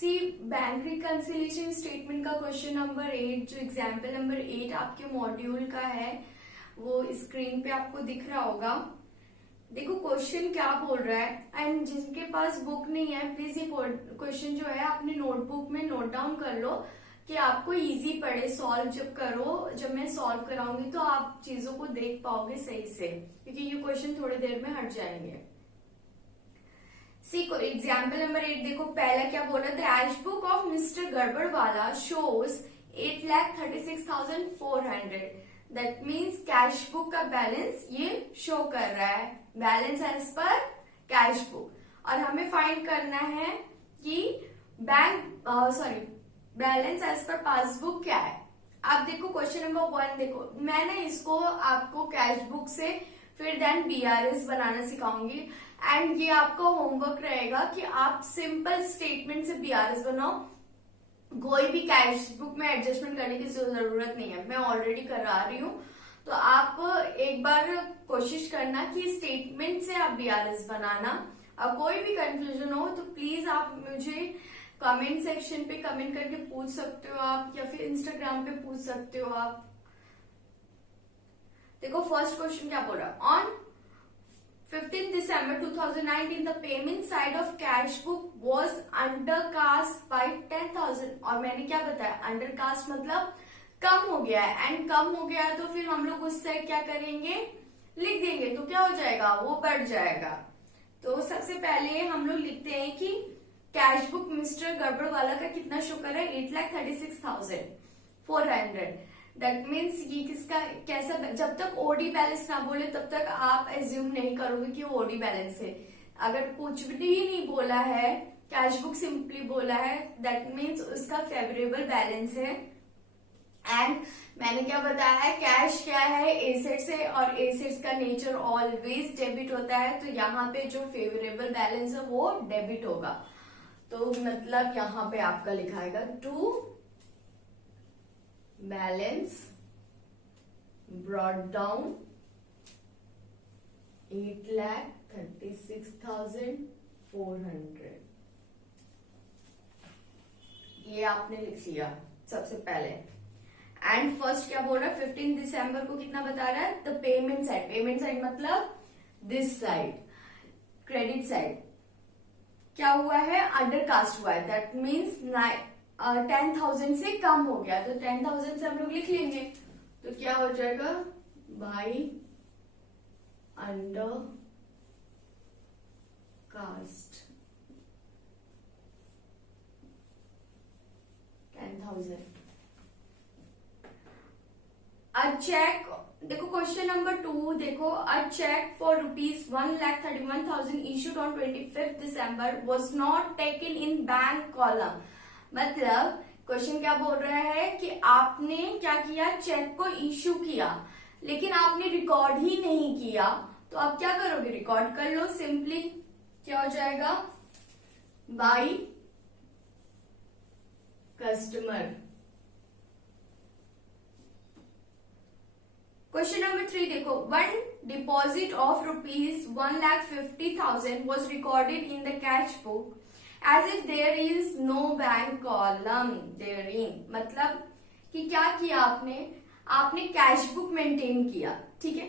सी bank reconciliation statement का question number 8 जो example number 8 आपके मॉड्यूल का है वो स्क्रीन पे आपको दिख रहा होगा। देखो क्वेश्चन क्या बोल रहा है एंड जिनके पास बुक नहीं है प्लीज ये क्वेश्चन जो है अपने नोटबुक में नोट डाउन कर लो कि आपको इजी पड़े सॉल्व जब करो। जब मैं सॉल्व कराऊंगी तो आप चीजों को देख पाओगे सही से, क्योंकि ये क्वेश्चन थोड़ी देर में हट जाएंगे। सी एग्जाम्पल नंबर 8 देखो, पहला क्या बोला, the cash book of mister Gadbadwala shows 8,36,400। That means cash book का बैलेंस ये शो कर रहा है, balance as per cash book. और हमें फाइंड करना है कि बैलेंस एज पर पासबुक क्या है। अब देखो क्वेश्चन नंबर 1 देखो, मैं ना इसको आपको कैश बुक से फिर देन बीआरएस बनाना सिखाऊंगी एंड ये आपका होमवर्क रहेगा कि आप सिंपल स्टेटमेंट से बीआरएस बनाओ। कोई भी कैश बुक में एडजस्टमेंट करने की जरूरत नहीं है, मैं ऑलरेडी करा रही हूँ। तो आप एक बार कोशिश करना कि स्टेटमेंट से आप बीआरएस बनाना। अब कोई भी कंफ्यूजन हो तो प्लीज आप मुझे कमेंट सेक्शन पे कमेंट करके पूछ सकते हो आप, या फिर इंस्टाग्राम पे पूछ सकते हो आप। देखो फर्स्ट क्वेश्चन क्या बोल रहा है, on 15 December 2019 the payment side of cash book was undercast by 10,000। और मैंने क्या बताया, अंडरकास्ट मतलब कम हो गया है, एंड कम हो गया है तो फिर हम लोग उस साइड क्या करेंगे, लिख देंगे, तो क्या हो जाएगा, वो बढ़ जाएगा। तो सबसे पहले हम लोग लिखते हैं कि कैश बुक मिस्टर गड़बड़वाला का कितना शो कर रहा है, 8,36,400। दैट मीन्स ये किसका कैसा, जब तक ओडी बैलेंस ना बोले तब तक आप एज्यूम नहीं करोगे कि वो ओडी बैलेंस है। अगर कुछ भी नहीं बोला है, कैश बुक सिंपली बोला है, दैट मीन्स उसका फेवरेबल बैलेंस है। एंड मैंने क्या बताया है, कैश क्या है, एसेट्स है, और एसेट्स का नेचर ऑलवेज डेबिट होता है। तो यहाँ पे जो फेवरेबल बैलेंस है वो डेबिट होगा। तो मतलब यहाँ पे आपका लिखाएगा टू बैलेंस ब्रॉट डाउन 8,36,400। ये आपने लिख लिया सबसे पहले। एंड फर्स्ट क्या बोल रहा है, 15 दिसंबर को कितना बता रहा है, the payment side, payment side मतलब दिस साइड, क्रेडिट साइड क्या हुआ है, अंडरकास्ट हुआ है। दैट मीन्स 10,000 से कम हो गया। तो 10,000 से हम लोग लिख लेंगे, तो क्या हो जाएगा, by undercast 10,000। A cheque, देखो क्वेश्चन नंबर 2 देखो, a cheque for ₹1,31,000 issued on 25 December was not taken in bank column. मतलब क्वेश्चन क्या बोल रहा है कि आपने क्या किया, चेक को इशू किया लेकिन आपने रिकॉर्ड ही नहीं किया। तो आप क्या करोगे, रिकॉर्ड कर लो सिंपली। क्या हो जाएगा, बाई कस्टमर। क्वेश्चन नंबर 3 देखो, one deposit of ₹1,50,000 was recorded in the cash book as if there is no bank column therein. मतलब कि क्या किया आपने कैश बुक मेंटेन किया, ठीक है।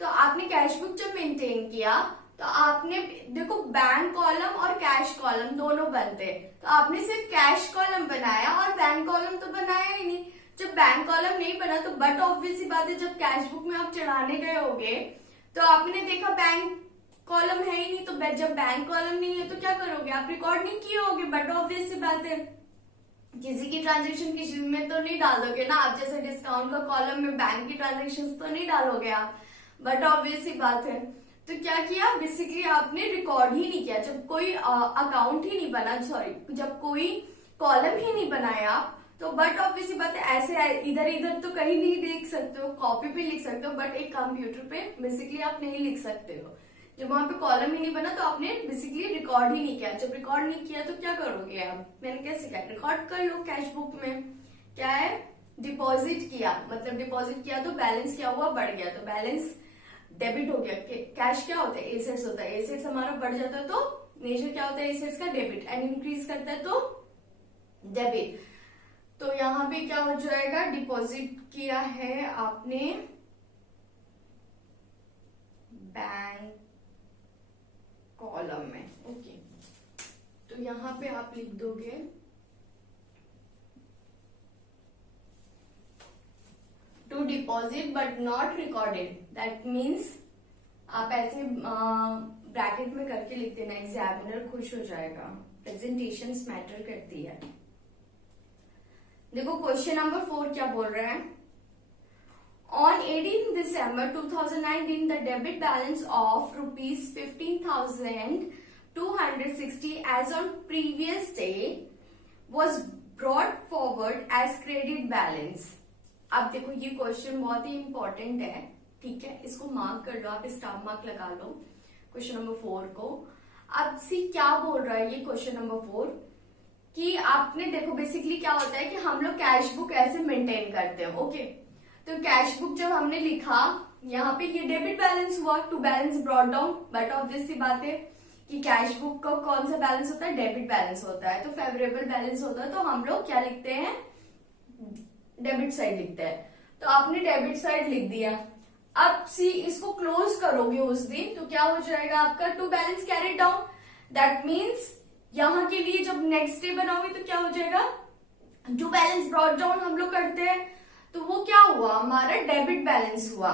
तो आपने कैश बुक जब मेंटेन किया तो आपने देखो बैंक कॉलम और कैश कॉलम दोनों बनते हैं। तो आपने सिर्फ कैश कॉलम बनाया और बैंक कॉलम तो बनाया ही नहीं। जब बैंक कॉलम नहीं बना तो बट ऑब्वियस सी बात है, जब कैश बुक में आप चढ़ाने गए होगे तो आपने देखा बैंक कॉलम है ही नहीं। तो जब बैंक कॉलम नहीं है तो क्या करोगे, आप रिकॉर्ड नहीं किए होगे, बट ऑब्वियस सी बात है। किसी की ट्रांजेक्शन किसी में तो नहीं डाल दोगे ना आप, जैसे डिस्काउंट का कॉलम में बैंक की ट्रांजेक्शन तो नहीं डालोगे आप, बट ऑब्वियस सी बात है। तो क्या किया, बेसिकली आपने रिकॉर्ड ही नहीं किया। जब कोई अकाउंट ही नहीं बना, सॉरी जब कोई कॉलम ही नहीं बनाया तो बट ऑब्वियसली बात है, ऐसे इधर इधर तो कहीं नहीं लिख सकते हो, कॉपी पे लिख सकते हो, बट एक कंप्यूटर पे बेसिकली आप नहीं लिख सकते हो। जब वहां पे कॉलम ही नहीं बना तो आपने बेसिकली रिकॉर्ड ही नहीं किया। जब रिकॉर्ड नहीं किया तो क्या करोगे आप, मैंने कैसे किया, रिकॉर्ड कर लो। कैश बुक में क्या है, डिपॉजिट किया, मतलब डिपॉजिट किया तो बैलेंस क्या हुआ, बढ़ गया, तो बैलेंस डेबिट हो गया। कैश क्या होता है, एसेट्स होता है, एसेट्स हमारा बढ़ जाता है तो नेचर क्या होता है एसेट्स का, डेबिट, एंड इंक्रीज करता है तो डेबिट। तो यहाँ पे क्या हो जाएगा, डिपॉजिट किया है आपने बैंक कॉलम में, ओके। तो यहाँ पे आप लिख दोगे to deposit but not recorded, that means आप ऐसे ब्रैकेट में करके लिख देना, एग्जामिनर खुश हो जाएगा। प्रेजेंटेशन मैटर करती है। देखो क्वेश्चन नंबर 4 क्या बोल रहा है, on 18 December 2019 the debit balance of ₹15,260 as on previous day was brought forward as credit balance. अब देखो ये क्वेश्चन बहुत ही इंपॉर्टेंट है, ठीक है, इसको मार्क कर लो, आप स्टार मार्क लगा लो क्वेश्चन नंबर 4 को। अब सी क्या बोल रहा है ये क्वेश्चन नंबर 4 कि आपने देखो बेसिकली क्या होता है कि हम लोग कैश बुक ऐसे मेंटेन करते हैं, ओके। तो कैश बुक जब हमने लिखा, यहाँ पे ये डेबिट बैलेंस हुआ, to balance brought down, but obvious सी बात है कि कैश बुक का कौन सा बैलेंस होता है, डेबिट बैलेंस होता है, तो फेवरेबल बैलेंस होता है, तो हम लोग क्या लिखते हैं, डेबिट साइड लिखते हैं। तो आपने डेबिट साइड लिख दिया। अब सी इसको क्लोज करोगे उस दिन, तो क्या हो जाएगा आपका, to balance carried down, that means यहां के लिए जब नेक्स्ट डे बनाओगे तो क्या हो जाएगा, टू बैलेंस ब्रॉट डाउन हम लोग करते हैं, तो वो क्या हुआ, हमारा डेबिट बैलेंस हुआ।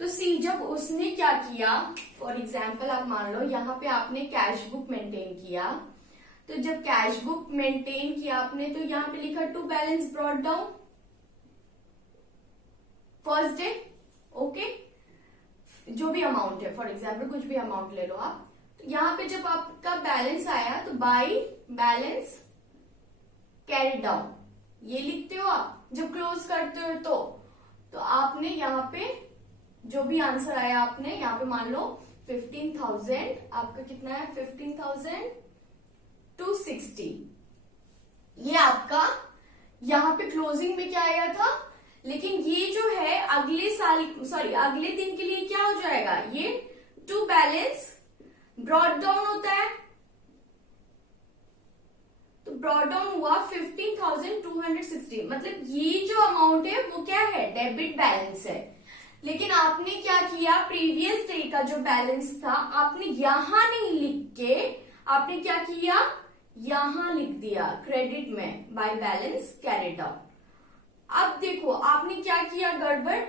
तो सी जब उसने क्या किया, फॉर एग्जाम्पल आप मान लो यहाँ पे आपने कैश बुक मेंटेन किया, तो जब कैश बुक मेंटेन किया आपने, तो यहाँ पे लिखा to balance brought down first day, okay, जो भी अमाउंट है, फॉर एग्जाम्पल कुछ भी अमाउंट ले लो आप। तो यहाँ पे जब आपका बैलेंस आया तो बाई बैलेंस कैरी डाउन ये लिखते हो आप जब क्लोज करते हो। तो आपने यहाँ पे जो भी आंसर आया, आपने यहाँ पे मान लो 15,000, आपका कितना है 15,260, ये आपका यहाँ पे क्लोजिंग में क्या आया था। लेकिन ये जो है अगले साल, सॉरी अगले दिन के लिए क्या हो जाएगा, ये टू बैलेंस ब्रॉट डाउन होता है, तो ब्रॉट डाउन हुआ 15,260, मतलब ये जो अमाउंट है वो क्या है, डेबिट बैलेंस है। लेकिन आपने क्या किया, प्रीवियस डे का जो बैलेंस था आपने यहां नहीं लिख के आपने क्या किया, यहां लिख दिया क्रेडिट में बाय बैलेंस कैरिड आउट। अब देखो आपने क्या किया गड़बड़,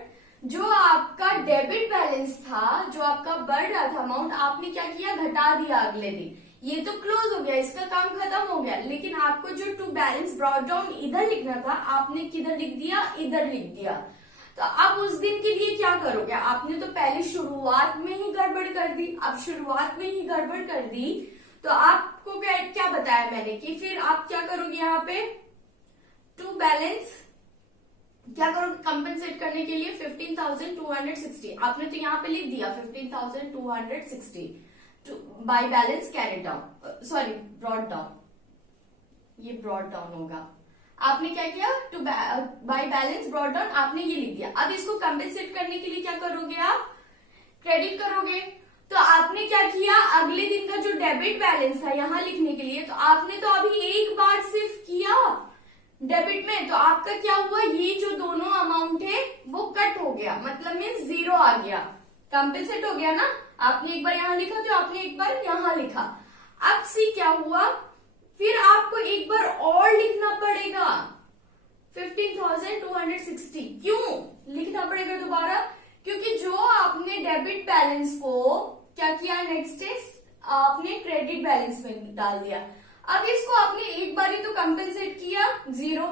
जो आपका डेबिट बैलेंस था, जो आपका बढ़ रहा था अमाउंट, आपने क्या किया, घटा दिया अगले दिन। ये तो क्लोज हो गया, इसका काम खत्म हो गया, लेकिन आपको जो टू बैलेंस ब्रॉट डाउन इधर लिखना था, आपने किधर लिख दिया, इधर लिख दिया। तो अब उस दिन के लिए क्या करोगे, आपने तो पहले शुरुआत में ही गड़बड़ कर दी। अब शुरुआत में ही गड़बड़ कर दी तो आपको क्या बताया मैंने कि फिर आप क्या करोगे, यहाँ पे टू बैलेंस क्या करोगे, कंपेंसेट करने के लिए 15,260 आपने तो यहाँ पे लिख दिया 15,260 by balance carried down, sorry brought down, ये ब्रॉट डाउन होगा। आपने क्या किया, to by balance brought down आपने ये लिख दिया। अब इसको कंपेंसेट करने के लिए क्या करोगे, आप क्रेडिट करोगे। तो आपने क्या किया, अगले दिन का जो डेबिट बैलेंस था यहाँ लिखने के लिए, तो आपने तो अभी एक बार सिर्फ किया डेबिट में, तो आपका क्या हुआ, ये जो दोनों अमाउंट है वो कट हो गया, मतलब मीन्स जीरो आ गया, कंपेंसेट हो गया ना। आपने एक बार यहाँ लिखा तो आपने एक बार यहाँ लिखा। अब सी क्या हुआ, फिर आपको एक बार और लिखना पड़ेगा 15,260। क्यों लिखना पड़ेगा दोबारा, क्योंकि जो आपने डेबिट बैलेंस को क्या किया, नेक्स्ट डे आपने क्रेडिट बैलेंस में डाल दिया। अब इसको आपने एक बार ही तो कंपेंसेट किया जीरो,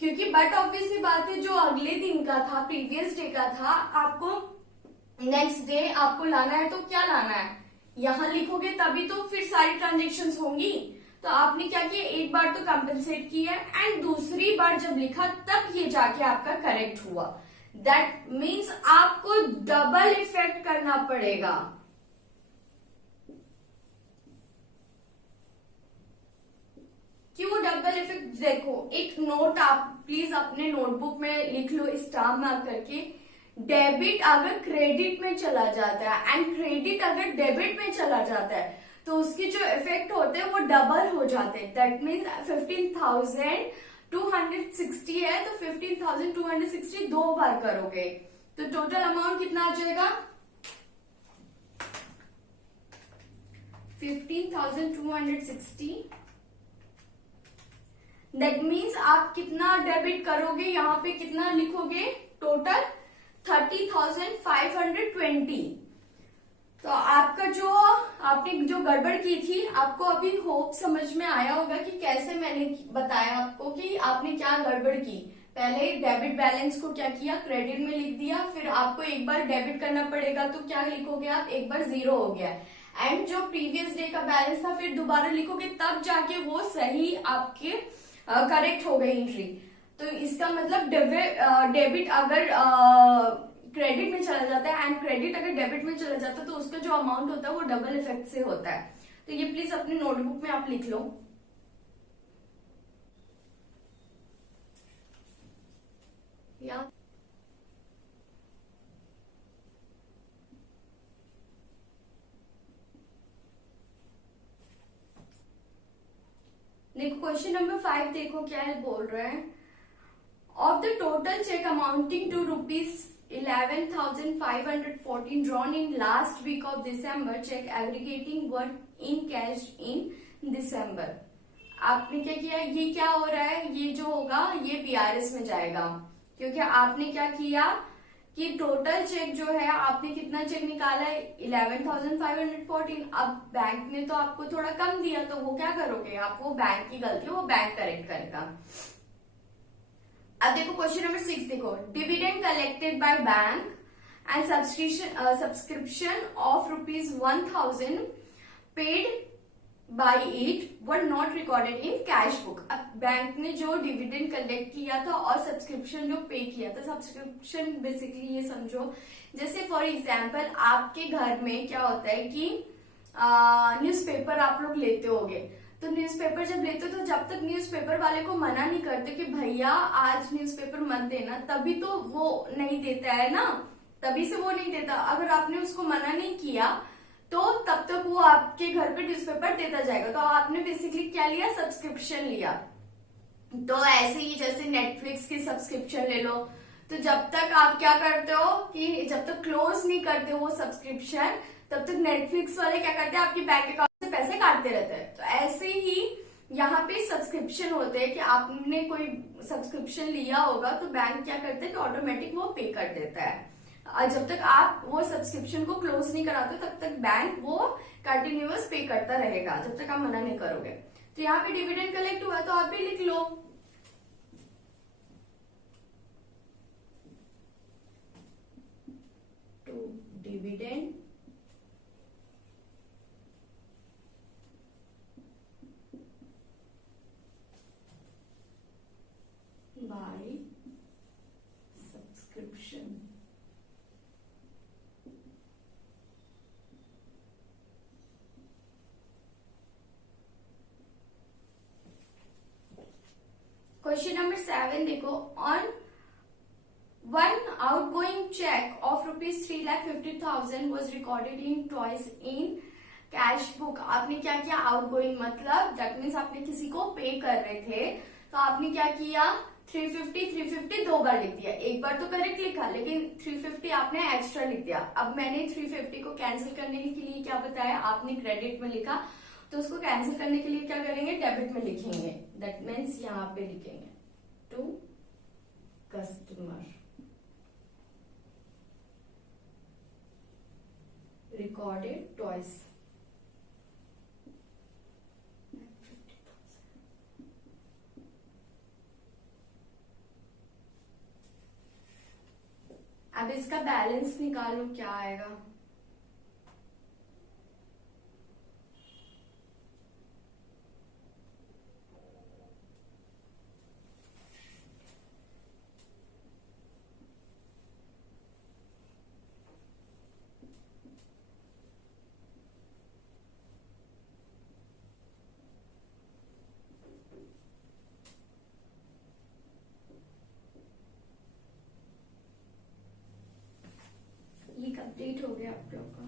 क्योंकि बट ऑब्वियस सी बात है जो अगले दिन का था, प्रीवियस डे का था, आपको नेक्स्ट डे आपको लाना है, तो क्या लाना है, यहां लिखोगे तभी तो फिर सारी ट्रांजेक्शन्स होंगी। तो आपने क्या किया, एक बार तो कंपेंसेट किया एंड दूसरी बार जब लिखा तब ये जाके आपका करेक्ट हुआ। दैट मीन्स आपको डबल इफेक्ट करना पड़ेगा। क्यों डबल इफेक्ट, देखो एक नोट आप प्लीज अपने नोटबुक में लिख लो स्टार मार्क करके, डेबिट अगर क्रेडिट में चला जाता है एंड क्रेडिट अगर डेबिट में चला जाता है तो उसकी जो इफेक्ट होते हैं वो डबल हो जाते हैं। दैट मीन्स 15,260 है तो 15,260 2 बार करोगे तो टोटल अमाउंट कितना आ जाएगा 15,260। दैट मीन्स आप कितना डेबिट करोगे, यहाँ पे कितना लिखोगे टोटल 30,520। तो आपका जो आपने जो गड़बड़ की थी आपको अभी होप समझ में आया होगा कि कैसे मैंने बताया आपको कि आपने क्या गड़बड़ की। पहले डेबिट बैलेंस को क्या किया क्रेडिट में लिख दिया, फिर आपको एक बार डेबिट करना पड़ेगा तो क्या लिखोगे आप, एक बार 0 हो गया एंड जो प्रीवियस डे का बैलेंस था फिर दोबारा लिखोगे तब जाके वो सही आपके करेक्ट हो गई एंट्री। तो इसका मतलब डेबिट अगर क्रेडिट में चला जाता है एंड क्रेडिट अगर डेबिट में चला जाता है तो उसका जो अमाउंट होता है वो डबल इफेक्ट से होता है। तो ये प्लीज अपनी नोटबुक में आप लिख लो। या देखो क्वेश्चन नंबर 5 देखो क्या है बोल रहे हैं। Of the total cheque amounting to ₹11,514 drawn in last week of December, check aggregating were encashed in December। आपने क्या किया, ये क्या हो रहा है, ये जो होगा ये बीआरएस में जाएगा क्योंकि आपने क्या किया कि टोटल चेक जो है आपने कितना चेक निकाला है 11,514। अब बैंक ने तो आपको थोड़ा कम दिया तो वो क्या करोगे आप, वो बैंक की गलती है वो बैंक करेक्ट करेगा। अब देखो क्वेश्चन नंबर 6 देखो, dividend collected by bank and subscription of ₹1,000 paid by it were not recorded in cash book. अब बैंक ने जो डिविडेंड कलेक्ट किया था और सब्सक्रिप्शन जो पे किया था, सब्सक्रिप्शन बेसिकली ये समझो जैसे फॉर एग्जाम्पल आपके घर में क्या होता है कि न्यूज़पेपर आप लोग लेते होगे, तो न्यूज़पेपर जब लेते हो तो जब तक न्यूज़पेपर वाले को मना नहीं करते कि भैया आज न्यूज़पेपर मत देना तभी तो वो नहीं देता है ना, तभी से वो नहीं देता। अगर आपने उसको मना नहीं किया तो तब तक वो आपके घर पे न्यूज़पेपर देता जाएगा। तो आपने बेसिकली क्या लिया, सब्सक्रिप्शन लिया। तो ऐसे ही जैसे नेटफ्लिक्स की सब्सक्रिप्शन ले लो, तो जब तक आप क्या करते हो कि जब तक क्लोज नहीं करते वो सब्सक्रिप्शन तब तक नेटफ्लिक्स वाले क्या करते हैं आपके बैंक अकाउंट से पैसे काटते रहते हैं। तो ऐसे ही यहाँ पे सब्सक्रिप्शन होते हैं कि आपने कोई सब्सक्रिप्शन लिया होगा तो बैंक क्या करते हैं कि ऑटोमेटिक वो पे कर देता है। जब तक आप वो सब्सक्रिप्शन को क्लोज नहीं कराते तब तक बैंक वो कंटिन्यूअस पे करता रहेगा जब तक आप मना नहीं करोगे। तो यहाँ पे डिविडेंड कलेक्ट हुआ तो आप भी लिख लो to dividend by subscription. Question number 7 देखो, on one outgoing cheque of ₹3,50,000 was recorded in twice in cash book. आपने क्या किया, आउटगोइंग मतलब दैट मीन्स आपने किसी को पे कर रहे थे तो आपने क्या किया 350 2 बार लिख दिया। एक बार तो करेक्ट लिखा लेकिन 350 आपने एक्स्ट्रा लिख दिया। अब मैंने 350 को कैंसिल करने के लिए क्या बताया, आपने क्रेडिट में लिखा तो उसको कैंसिल करने के लिए क्या करेंगे, डेबिट में लिखेंगे। दैट मीन्स यहाँ पे लिखेंगे टू कस्टमर रिकॉर्डेड ट्वाइस। अब इसका बैलेंस निकालो क्या आएगा, ये कंप्लीट हो गया आप लोग का।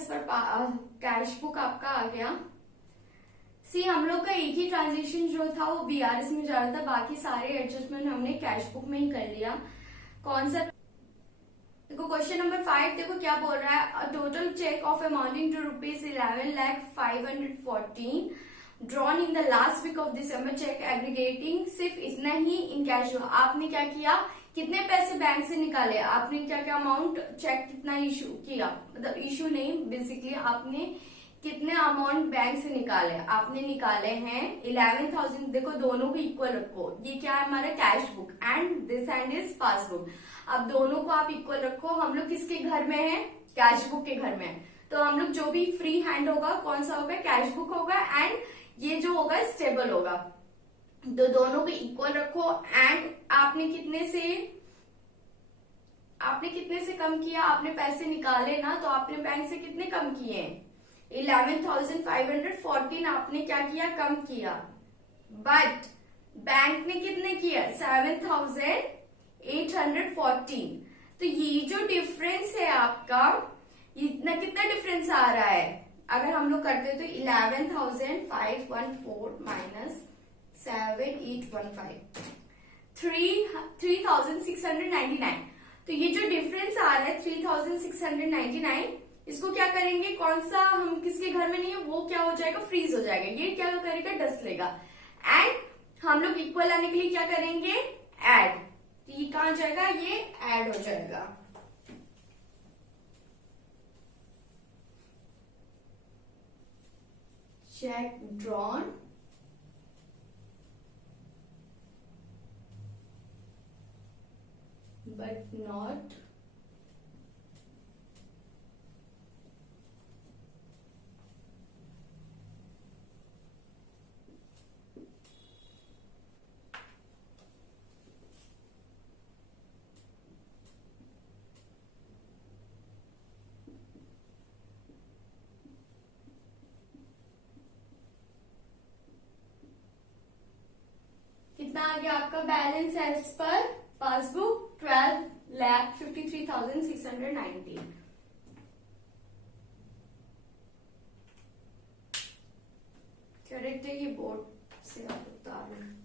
एज पर कैश बुक आपका आ गया। सी हम लोग का एक ही ट्रांजेक्शन जो था वो बीआरएस में जा रहा था, बाकी सारे एडजस्टमेंट हमने कैश बुक में ही कर लिया। कौन सा देखो क्वेश्चन नंबर 5 देखो क्या बोल रहा है। A total cheque of amounting to ₹11,05,14 drawn in the last week of December, cheque aggregating सिर्फ इतना ही इन कैश। आपने क्या किया, कितने पैसे बैंक से निकाले, आपने क्या क्या अमाउंट चेक कितना इशू किया, मतलब इशू नहीं बेसिकली आपने कितने अमाउंट बैंक से निकाले, आपने निकाले हैं 11,000। देखो दोनों को इक्वल रखो, ये क्या है हमारा cash book and this hand is passbook. अब दोनों को आप इक्वल रखो। हम लोग किसके घर में हैं, कैश बुक के घर में है, तो हम लोग जो भी फ्री हैंड होगा कौन सा होगा, कैश बुक होगा, एंड ये जो होगा स्टेबल होगा। तो दोनों को इक्वल रखो। एंड आपने कितने से कम किया, आपने पैसे निकाले ना, तो आपने बैंक से कितने कम किए, 11,514 आपने क्या किया, कम किया। बट बैंक ने कितने किया, 7,814। तो ये जो डिफरेंस है आपका, इतना कितना डिफरेंस आ रहा है, अगर हम लोग करते तो 11,514 माइनस 7,815 3,699। तो ये जो डिफरेंस आ रहा है 3,699, इसको क्या करेंगे, कौन सा हम किसके घर में नहीं है वो क्या हो जाएगा, फ्रीज हो जाएगा। ये क्या करेगा, डस्ट लेगा। एंड हम लोग इक्वल आने के लिए क्या करेंगे, ऐड। तो ये कहां जाएगा, ये ऐड हो जाएगा। चेक ड्रॉन but not कितना आ गया आपका balance as per passbook, 12,53,690। Correct है, ये बोर्ड से आप उतार लें।